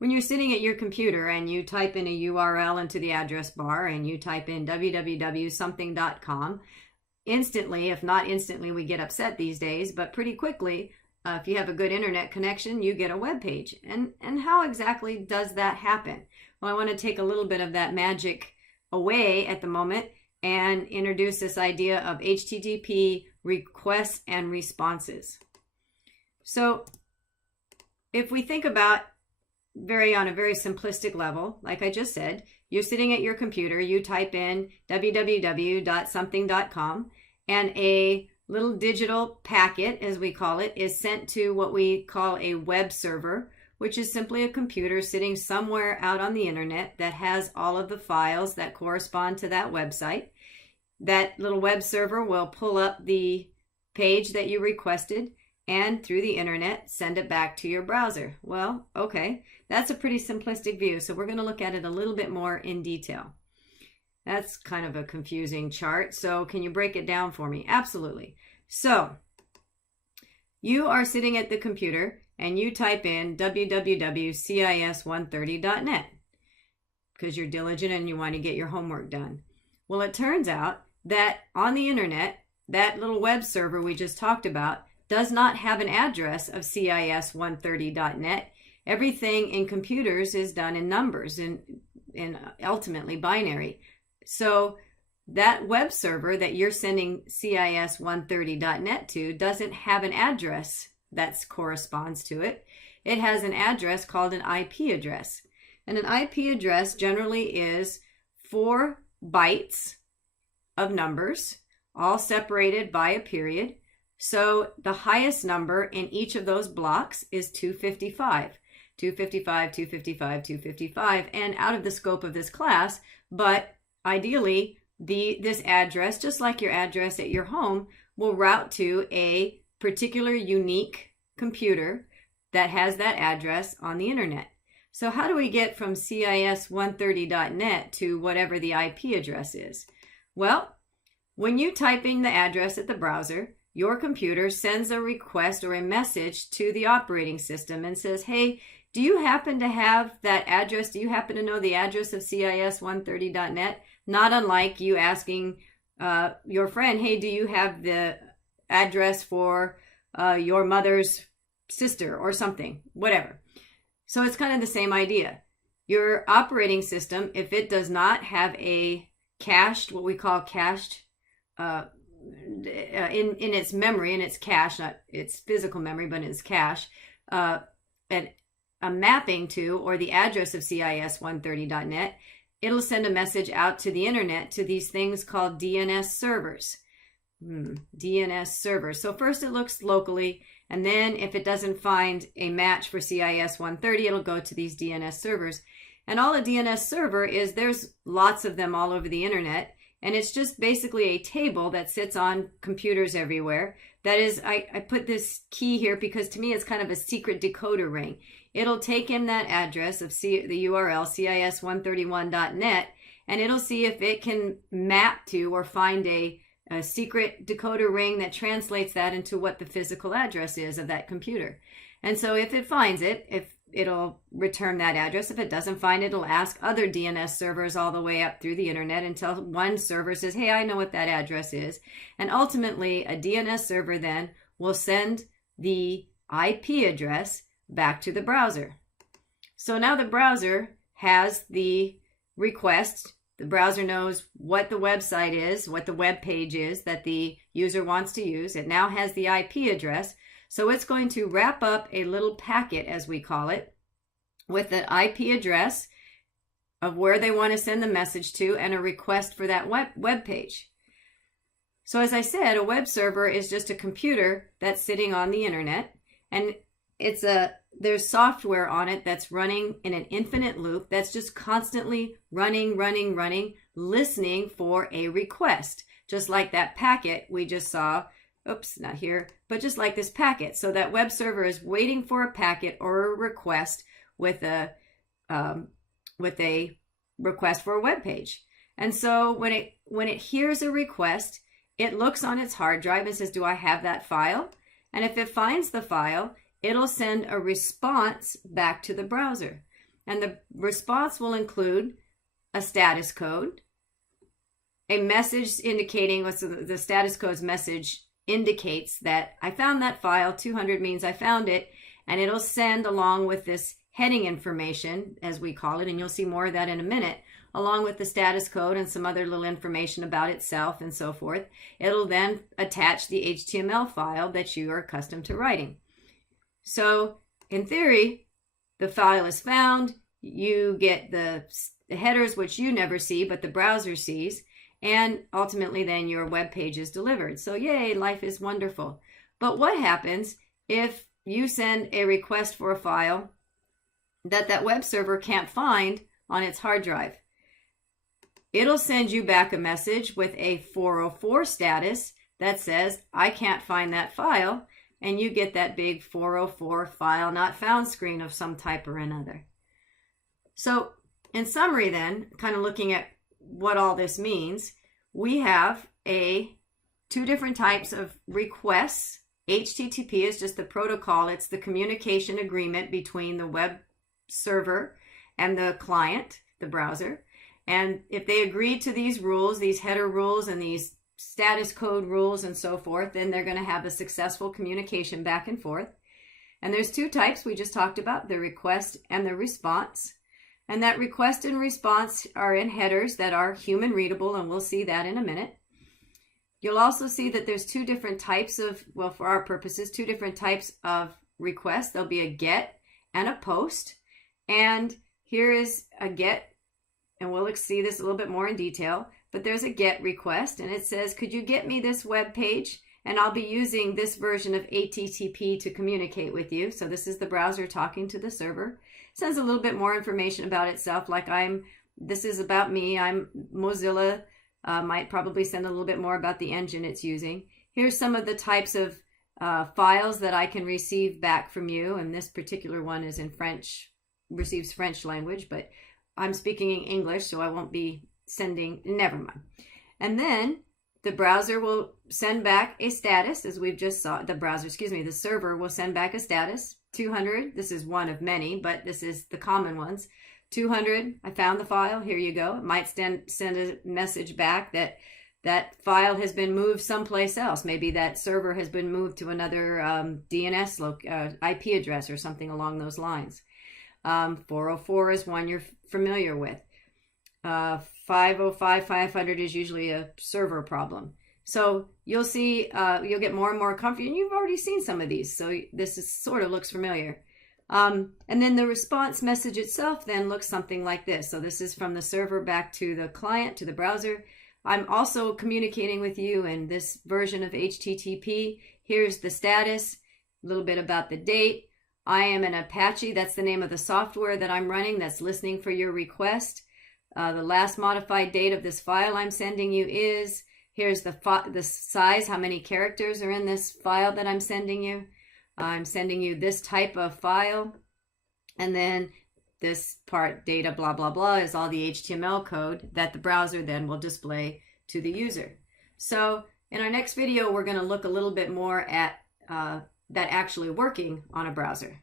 When you're sitting at your computer and you type in a URL into the address bar and you type in www.something.com, instantly, if not instantly, we get upset these days, but pretty quickly, if you have a good internet connection, you get a web page. And how exactly does that happen? Well, I want to take a little bit of that magic away at the moment and introduce this idea of HTTP requests and responses. So if we think about on a very simplistic level, like I just said, you're sitting at your computer, you type in www.something.com, and a little digital packet, as we call it, is sent to what we call a web server, which is simply a computer sitting somewhere out on the internet that has all of the files that correspond to that website. That little web server will pull up the page that you requested and through the internet send it back to your browser. Well, okay, that's a pretty simplistic view, so we're going to look at it a little bit more in detail. That's kind of a confusing chart, so can you break it down for me? Absolutely. So you are sitting at the computer and you type in www.cis130.net because you're diligent and you want to get your homework done. Well, it turns out that on the internet, that little web server we just talked about does not have an address of cis130.net. Everything in computers is done in numbers and ultimately binary. So that web server that you're sending cis130.net to doesn't have an address that corresponds to it. It has an address called an IP address. And an IP address generally is 4 bytes of numbers, all separated by a period. So the highest number in each of those blocks is 255. 255, 255, 255, and out of the scope of this class, but ideally, this address, just like your address at your home, will route to a particular unique computer that has that address on the internet. So how do we get from cis130.net to whatever the IP address is? Well, when you type in the address at the browser, your computer sends a request or a message to the operating system and says, hey, do you happen to have that address? Do you happen to know the address of cis130.net? Not unlike you asking your friend, hey, do you have the address for your mother's sister or something, whatever. So it's kind of the same idea. Your operating system, if it does not have a cached, what we call cached, in its memory, in its cache, not its physical memory, but in its cache, and a mapping to, or the address of cis130.net, it'll send a message out to the internet to these things called DNS servers. DNS servers. So first it looks locally, and then if it doesn't find a match for cis130, it'll go to these DNS servers. And all a DNS server is, there's lots of them all over the internet, and it's just basically a table that sits on computers everywhere. That is, I put this key here because to me it's kind of a secret decoder ring. It'll take in that address of the URL cis131.net, and it'll see if it can map to or find a secret decoder ring that translates that into what the physical address is of that computer. And so if it finds it, it'll return that address. If it doesn't find it, it'll ask other DNS servers all the way up through the internet until one server says, hey, I know what that address is. And ultimately, a DNS server then will send the IP address back to the browser. So now the browser has the request. The browser knows what the website is, what the web page is that the user wants to use. It now has the IP address. So it's going to wrap up a little packet, as we call it, with an IP address of where they want to send the message to and a request for that web page. So as I said, a web server is just a computer that's sitting on the internet, and there's software on it that's running in an infinite loop that's just constantly running, listening for a request, just like that packet we just saw. Oops, not here, but just like this packet. So that web server is waiting for a packet or a request with a request for a web page. And so when it hears a request, it looks on its hard drive and says, do I have that file? And if it finds the file, it'll send a response back to the browser. And the response will include a status code, a message indicating what's the status code's message indicates that I found that file. 200 means I found it, and it'll send along with this heading information, as we call it, and you'll see more of that in a minute, along with the status code and some other little information about itself and so forth. It'll then attach the HTML file that you are accustomed to writing. So in theory, the file is found, you get the headers, which you never see, but the browser sees, and ultimately then your web page is delivered. So yay, life is wonderful. But what happens if you send a request for a file that web server can't find on its hard drive? It'll send you back a message with a 404 status that says, I can't find that file, and you get that big 404 file not found screen of some type or another. So in summary then, kind of looking at what all this means, we have two different types of requests. HTTP is just the protocol. It's the communication agreement between the web server and the client, the browser. And if they agree to these rules, these header rules and these status code rules and so forth, then they're going to have a successful communication back and forth. And there's two types we just talked about, the request and the response. And that request and response are in headers that are human readable, and we'll see that in a minute. You'll also see that there's two different types of, well, for our purposes, two different types of requests. There'll be a get and a post. And here is a get, and we'll see this a little bit more in detail, but there's a get request, and it says, could you get me this web page? And I'll be using this version of HTTP to communicate with you. So this is the browser talking to the server. It sends a little bit more information about itself, like this is about me, I'm Mozilla, might probably send a little bit more about the engine it's using. Here's some of the types of files that I can receive back from you, and this particular one is in French, receives French language, but I'm speaking in English, so I won't be sending, never mind. And then the browser will send back a status, as we've just saw, the server will send back a status, 200, this is one of many, but this is the common ones. 200, I found the file, here you go. It might send a message back that file has been moved someplace else. Maybe that server has been moved to another DNS IP address or something along those lines. 404 is one you're familiar with. 505, 500 is usually a server problem. So you'll see, you'll get more and more comfy, and you've already seen some of these, so this is sort of looks familiar. And then the response message itself then looks something like this. So this is from the server back to the client, to the browser. I'm also communicating with you in this version of HTTP. Here's the status, a little bit about the date. I am an Apache, that's the name of the software that I'm running that's listening for your request. The last modified date of this file I'm sending you is, here's the size, how many characters are in this file that I'm sending you. I'm sending you this type of file. And then this part, data, blah, blah, blah, is all the HTML code that the browser then will display to the user. So in our next video, we're going to look a little bit more at that actually working on a browser.